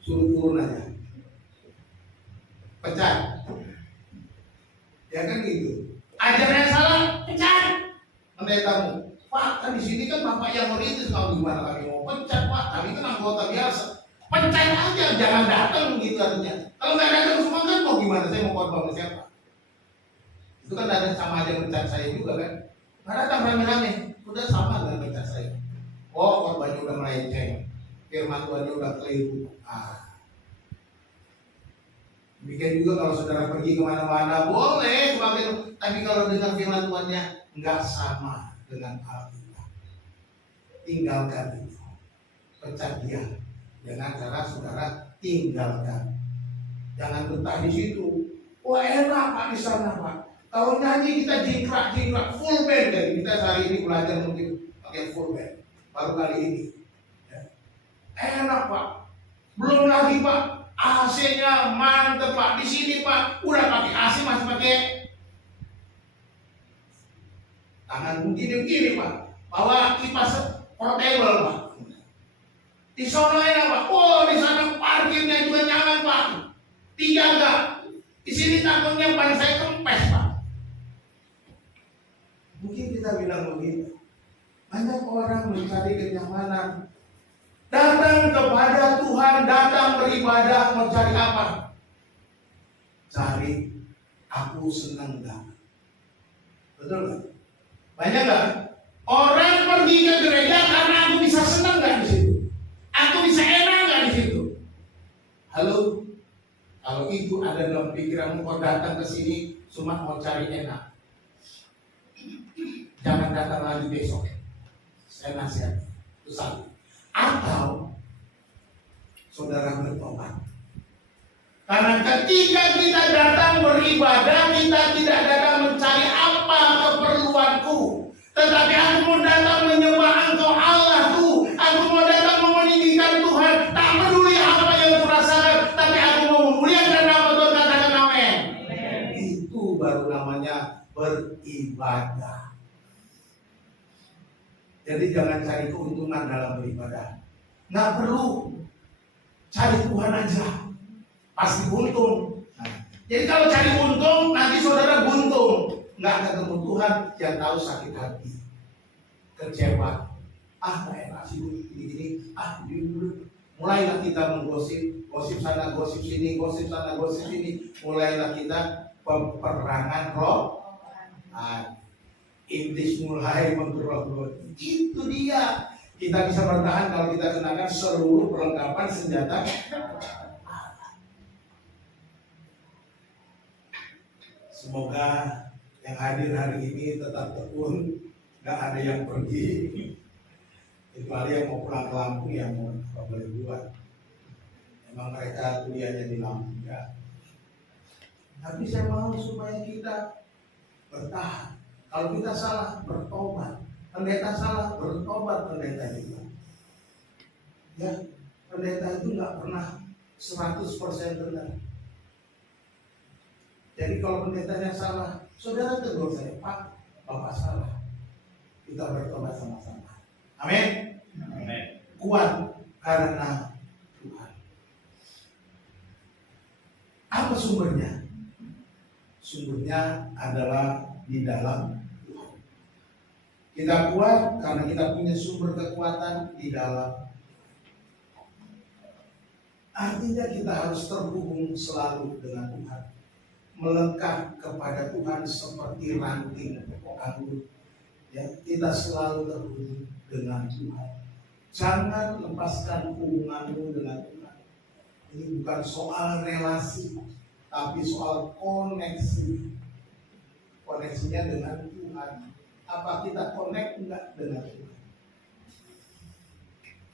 suruh turun aja, pecat. Ya kan gitu. Ajaran yang salah, pecat. Pendetamu. Pak, kan di sini kan bapak yang merintis, kalau gimana kami mau pecat Pak? Kami kan anggota biasa. Pecat aja, jangan datang gitu artinya. Kalau nggak datang semua kan mau gimana? Saya mau korban ke siapa? Itu kan ada sama aja pecat saya juga kan. Nggak datang rame-rame, udah sama dengan pecat saya. Oh, korbannya udah melenceng, firman Tuhannya udah keliru. Demikian juga kalau saudara pergi kemana-mana boleh, tapi kalau dengan firman Tuhannya nggak sama dengan Alkitab, tinggalkan itu, pecat dia dengan cara saudara tinggalkan. Jangan betah di situ. Wah enak Pak di sana Pak. Kalau nyanyi kita jingkrak full band kan. Kita hari ini belajar mungkin pakai full band baru kali ini. Ya. Enak Pak. Belum lagi Pak AC-nya mantep Pak. Di sini Pak, udah pakai AC masih pakai tangan begini Pak. Bawa kipas portable Pak. Di sono enak Pak. Oh, di sana parkirnya juga nyaman Pak. Dijaga. Di sini takutnya ban saya kempes Pak. Mungkin kita bilang begitu. Banyak orang mencari kenyamanan. Datang kepada Tuhan, datang beribadah, mau cari apa? Cari aku senang gak? Betul gak? Banyak gak? Orang pergi ke gereja karena aku bisa senang gak di situ? Aku bisa enak gak di situ? Halo? Kalau itu ada dalam pikiranmu, kau datang ke sini cuma mau cari enak. Jangan datang lagi besok. Saya nasihat. Itu satu. Atau saudara bertobat. Karena ketika kita datang beribadah, kita tidak datang mencari apa keperluanku, tetapi aku mau datang menyembah Engkau Allahku. Aku mau datang meninggikan Tuhan. Tak peduli apa yang kurasakan, tapi aku mau memuliakan nama Tuhan. Katakan amin. Itu baru namanya beribadah. Jadi jangan cari keuntungan dalam beribadah. Nggak perlu. Cari Tuhan aja. Pasti buntung. Nah, jadi kalau cari untung, nanti saudara buntung. Nggak ketemu Tuhan, yang tahu sakit hati. Kecewa. Nggak enak sih gini-gini. Mulailah kita menggosip. Gosip sana, gosip sini. Gosip sana, gosip sini. Mulailah kita peperangan roh. Iblis mulai menggerogoti. Itu dia. Kita bisa bertahan kalau kita kenakan seluruh perlengkapan senjata. Semoga yang hadir hari ini tetap tekun, nggak ada yang pergi. Kecuali yang mau pulang ke Lampung yang mau boleh buat. Memang mereka kuliahnya di Lampung ya. Tapi saya mau supaya kita bertahan. Kalau kita salah, bertobat. Pendeta salah, bertobat pendeta juga. Ya, pendeta itu nggak pernah 100% benar. Jadi kalau pendetanya salah, saudara tegur saya, Pak, Bapak salah. Kita bertobat sama-sama. Amin. Amin. Kuat karena Tuhan. Apa sumbernya? Sumbernya adalah di dalam. Kita kuat karena kita punya sumber kekuatan di dalam. Artinya kita harus terhubung selalu dengan Tuhan. Melekat kepada Tuhan seperti ranting anggur. Ya, kita selalu terhubung dengan Tuhan. Jangan lepaskan hubunganmu dengan Tuhan. Ini bukan soal relasi, tapi soal koneksi. Koneksinya dengan Tuhan. Apa kita connect enggak dengan Tuhan?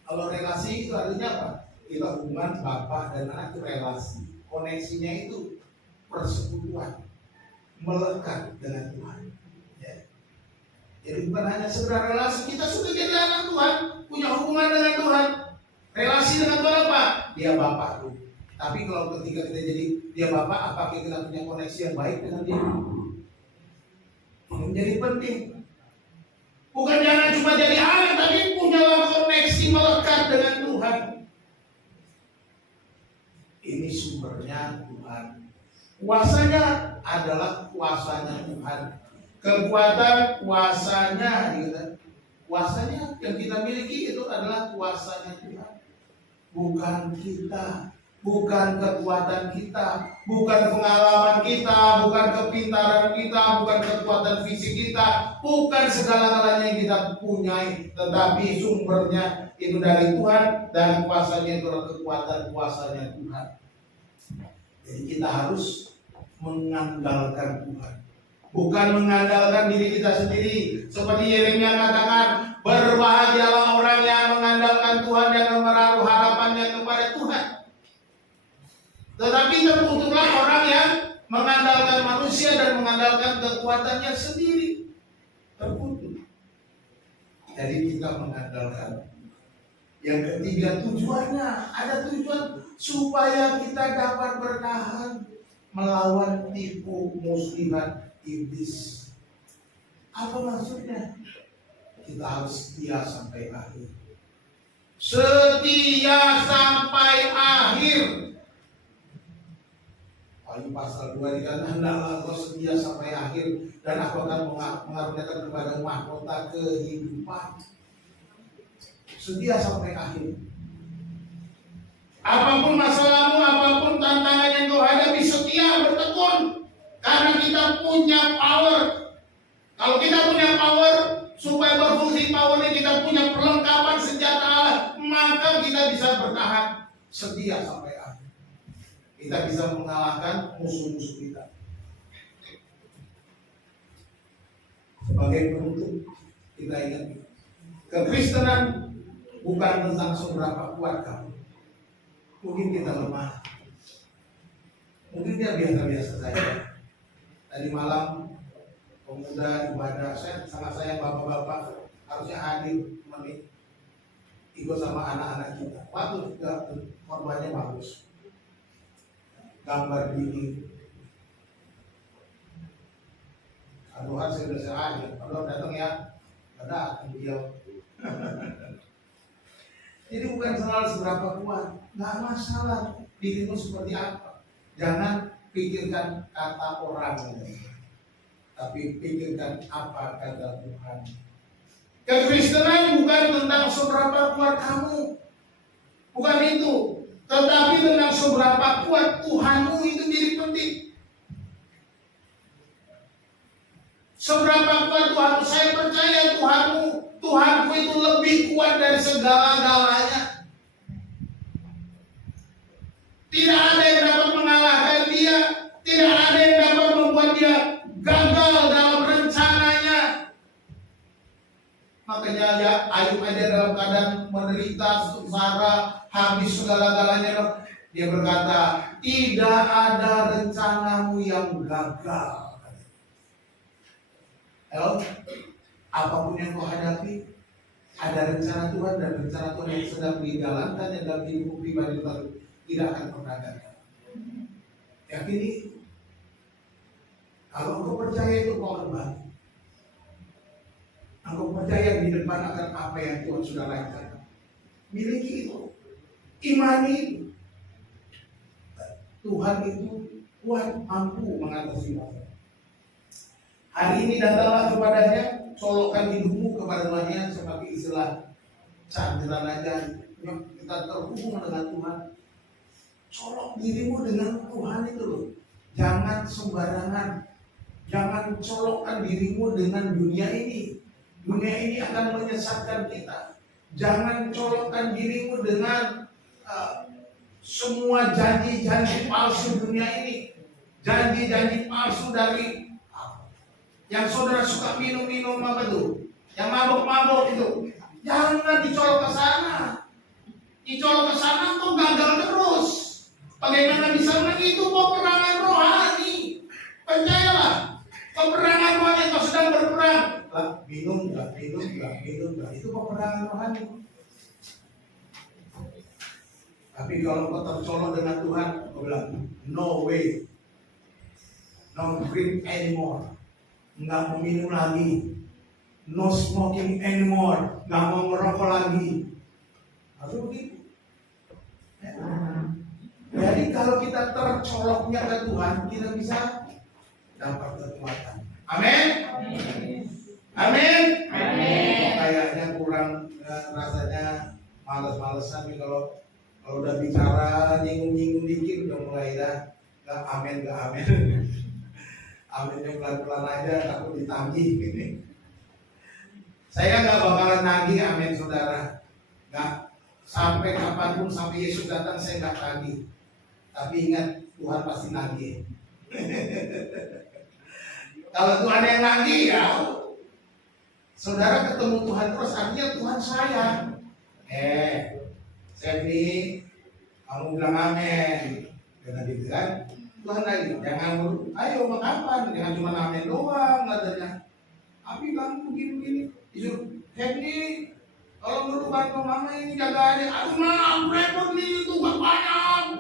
Kalau relasi itu artinya apa? Kita hubungan bapak dan anak itu relasi. Koneksinya itu persekutuan, melekat dengan Tuhan. Ya. Jadi bukan hanya sekedar relasi, kita sudah jadi anak Tuhan, punya hubungan dengan Tuhan. Relasi dengan Tuhan apa? Dia bapakku. Tapi kalau ketika kita jadi dia bapak, apakah kita punya koneksi yang baik dengan dia? Ini menjadi penting. Bukan jangan cuma jadi anak, tapi punyalah koneksi melekat dengan Tuhan. Ini sumbernya Tuhan. Kuasanya adalah kuasanya Tuhan. Kekuatan kuasanya, kuasanya yang kita miliki itu adalah kuasanya Tuhan. Bukan kita. Bukan kekuatan kita, bukan pengalaman kita, bukan kepintaran kita, bukan kekuatan fisik kita, bukan segala-galanya yang kita punyai, tetapi sumbernya itu dari Tuhan dan kuasanya itu adalah kekuatan kuasanya Tuhan. Jadi kita harus mengandalkan Tuhan, bukan mengandalkan diri kita sendiri. Seperti Yeremia katakan, berbahagialah orang yang mengandalkan Tuhan dan menaruh harapannya kepada Tuhan. Tetapi terkutuklah orang yang mengandalkan manusia dan mengandalkan kekuatannya sendiri. Terkutuk. Jadi kita mengandalkan. Yang ketiga tujuannya, ada tujuan supaya kita dapat bertahan melawan tipu muslihat iblis. Apa maksudnya? Kita harus setia sampai akhir. Setia sampai akhir. Wahyu pasal 2 dikatakan, hendaklah engkau setia sampai akhir, dan aku akan mengaruniakan kepada mahkota kehidupan. Setia sampai akhir. Apapun masalahmu, apapun tantangan yang kau hadapi, setia bertekun. Karena kita punya power. Kalau kita punya power, supaya berfungsi powernya, kita punya perlengkapan senjata Allah, maka kita bisa bertahan setia sampai akhir. Kita bisa mengalahkan musuh-musuh kita. Sebagai penutup, kita ingat, kekristenan bukan tentang seberapa kuat kamu. Mungkin kita lemah, mungkin dia biasa-biasa saja. Tadi malam pemuda ibadah, saya sangat sayang bapak-bapak harusnya hadir ikut sama anak-anak kita. Waktu juga korbannya bagus, gambar diri. Tuhan saya sudah hadir, kalau datang ya, ada beliau. Jadi bukan soal seberapa kuat, nggak masalah dirimu seperti apa. Jangan pikirkan kata orang, tapi pikirkan apa kata Tuhan. Kekristenan bukan tentang seberapa kuat kamu, bukan itu, tetapi tentang seberapa kuat Tuhanmu. Itu jadi penting. Seberapa kuat Tuhanmu? Saya percaya Tuhanku itu lebih kuat dari segala-galanya. Tidak ada yang dapat mengalahkan dia. Tidak ada yang dapat membuat dia gagal dalam rencananya. Makanya ya, Ayub aja dalam keadaan menderita, sengsara, habis segala-galanya, dia berkata, tidak ada rencanamu yang gagal. Halo? Apapun yang kau hadapi, ada rencana Tuhan, dan rencana Tuhan yang sedang dijalankan yang dalam hidupmu pribadi tidak akan pernah gagal. Yakini, kalau engkau percaya itu kau kembali. Engkau percaya di depan akan apa yang Tuhan sudah lakukan. Miliki itu, imani itu. Tuhan itu kuat, mampu mengatasi masalah. Hari ini datanglah kepadanya, colokkan hidupmu kepada Tuhan, seperti istilah candran aja. Kita terhubung dengan Tuhan. Colok dirimu dengan Tuhan itu loh. Jangan sembarangan. Jangan colokkan dirimu dengan dunia ini. Dunia ini akan menyesatkan kita. Jangan colokkan dirimu dengan semua janji-janji palsu dunia ini. Janji-janji palsu dari yang saudara suka minum-minum apa tuh? Yang mabok-mabok itu. Jangan dicolok ke sana. Dicolok ke sana tuh gagal terus. Bagaimana bisa menang? Itu peperangan rohani. Percayalah, peperangan rohani kau sedang berperang. Minum enggak. Itu peperangan rohani. Tapi kalau kau tercolok dengan Tuhan, kau bilang, no way, no drink anymore, nggak mau minum lagi, no smoking anymore, nggak mau merokok lagi. Harus begitu. Jadi kalau kita tercoloknya ke Tuhan, kita bisa dapat kekuatan. Amin. Amin. Kayaknya kurang rasanya males-malesan nih kalau udah bicara nyinggung-nyinggung dikit udah mulai dah nggak amin. Aminnya pelan-pelan aja, takut ditagih gitu. Saya nggak bakalan nagih amin saudara. Nggak, sampai kapanpun, sampai Yesus datang saya nggak tagih. Tapi ingat, Tuhan pasti nagih. Kalau Tuhan yang nagih ya, saudara ketemu Tuhan terus, artinya Tuhan sayang. Sevi, kamu bilang amin. Dengan gitu kan, Tuhan lagi, jangan ayo mau kapan, jangan cuma amin doang katanya. Tapi kamu begini-begini, disuruh Henry, kalau perlu bantu mama ini jaga adik. Aduh mah, repot nih, tugas banyak.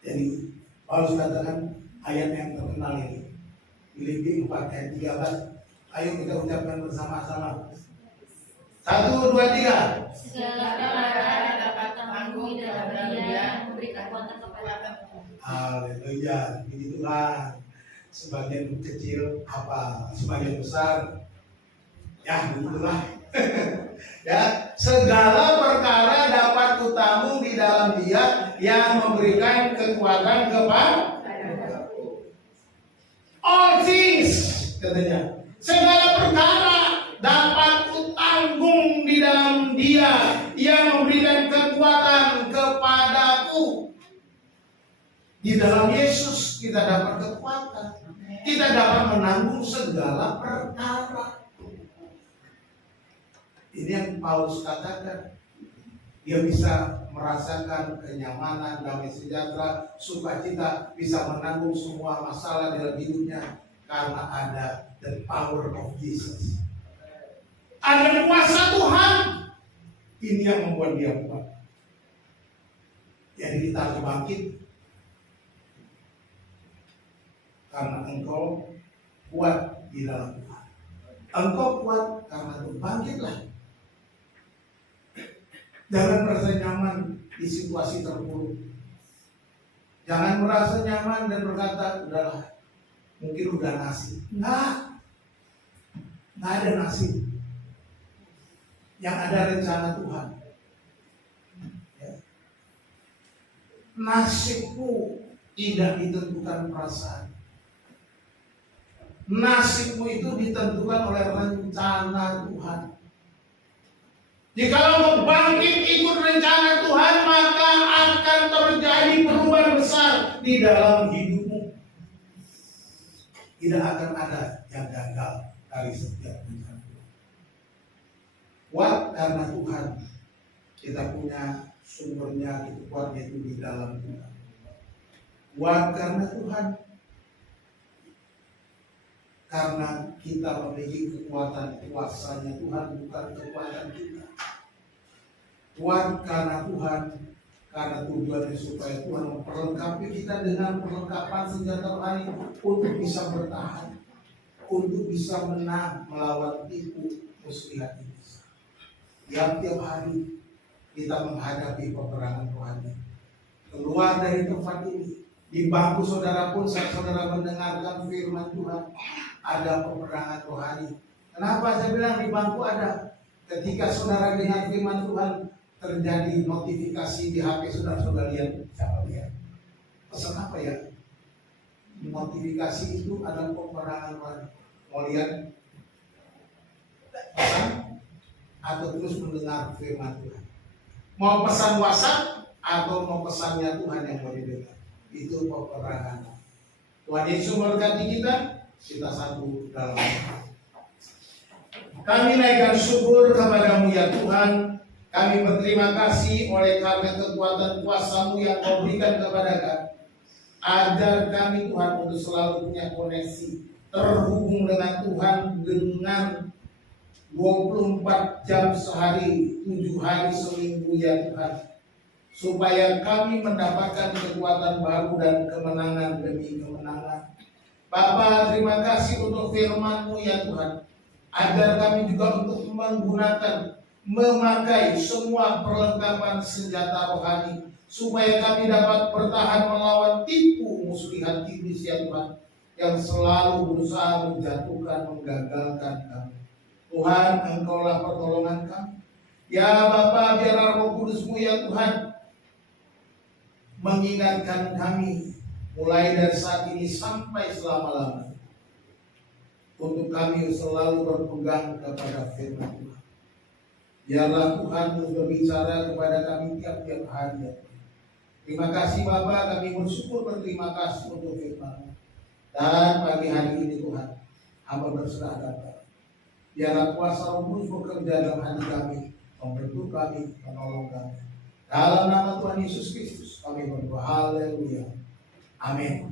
Jadi Paulus katakan ayat yang terkenal ini, Filipi 4 ayat 13. Ayo kita ucapkan bersama-sama. 1, 2, 3. Segala perkara dapat tanggung dalam Dia memberi kekuatan kepadaku. Haleluya, puji Tuhan. Sebagian kecil apa, sebagian besar, ya begitulah. Ya, segala perkara dapat kutanggung di dalam Dia yang memberikan kekuatan kepadaku. All things, katanya, segala perkara dapat kutanggung di dalam Dia yang memberikan kekuatan kepadaku. Di dalam Yesus kita dapat kekuatan. Kita dapat menanggung segala perkara. Ini yang Paulus katakan. Dia bisa merasakan kenyamanan, damai sejahtera, sukacita, bisa menanggung semua masalah dalam hidupnya karena ada the power of Jesus. Ada kuasa Tuhan. Ini yang membuat dia kuat. Jadi kita harus bangkit karena engkau kuat di dalam Tuhan. Engkau kuat karena Tuhan. Bangkitlah. Jangan merasa nyaman di situasi terpuruk. Jangan merasa nyaman dan berkata, udahlah, mungkin udah nasib. Nggak ada nasib. Yang ada rencana Tuhan. Ya. Nasibmu tidak ditentukan perasaan. Nasibmu itu ditentukan oleh rencana Tuhan. Jikalau kau bangkit ikut rencana Tuhan, maka akan terjadi perubahan besar di dalam hidupmu. Tidak akan ada yang gagal dari setiap rencana Tuhan. Kuat karena Tuhan. Kita punya sumbernya, itu kuatnya itu di dalam Tuhan. Kuat karena Tuhan. Karena kita memiliki kekuatan kuasanya Tuhan, bukan kekuatan kita. Kuat karena Tuhan, karena tujuannya supaya Tuhan memperlengkapi kita dengan perlengkapan senjata rohani untuk bisa bertahan, untuk bisa menang melawan tipu muslihat iblis. Tiap hari kita menghadapi peperangan rohani. Keluar dari tempat ini, di bangku saudara pun saat saudara mendengarkan firman Tuhan, ada peperangan rohani. Kenapa saya bilang di bangku ada? Ketika saudara dengar firman Tuhan, terjadi notifikasi di HP saudara lihat. Siapa lihat? Pesan apa ya? Notifikasi itu ada peperangan rohani. Mau lihat pesan atau terus mendengar firman Tuhan? Mau pesan WhatsApp atau mau pesannya Tuhan yang mau didengar? Itu peperangan. Tuhan Yesus memberkati kita. Kita satu dalam doa. Kami naikkan syukur kepadamu ya Tuhan. Kami berterima kasih oleh karena kekuatan kuasa-Mu yang Kau berikan kepada kami. Ajar kami Tuhan untuk selalu punya koneksi, terhubung dengan Tuhan dengan 24 jam sehari, 7 hari seminggu ya Tuhan. Supaya kami mendapatkan kekuatan baru dan kemenangan demi kemenangan. Bapa, terima kasih untuk firman-Mu ya Tuhan. Ajar kami juga untuk memakai semua perlengkapan senjata rohani. Supaya kami dapat bertahan melawan tipu muslihat iblis ya Tuhan. Yang selalu berusaha menjatuhkan, menggagalkan kami. Tuhan, Engkaulah pertolongan kami. Ya Bapa, biarlah Roh Kudus-Mu ya Tuhan mengingatkan kami mulai dari saat ini sampai selama-lamanya untuk kami selalu berpegang kepada firman Tuhan. Biarlah Tuhan berbicara kepada kami tiap-tiap hari. Terima kasih Bapa, kami bersyukur berterima kasih untuk firman. Dan pagi hari ini Tuhan, hamba berserah data. Biarlah kuasa Roh Kudus bekerja dalam hati kami, membentuk kami, menolong kami. Dalam nama Tuhan Yesus Kristus kami berdoa. Haleluya. Amin.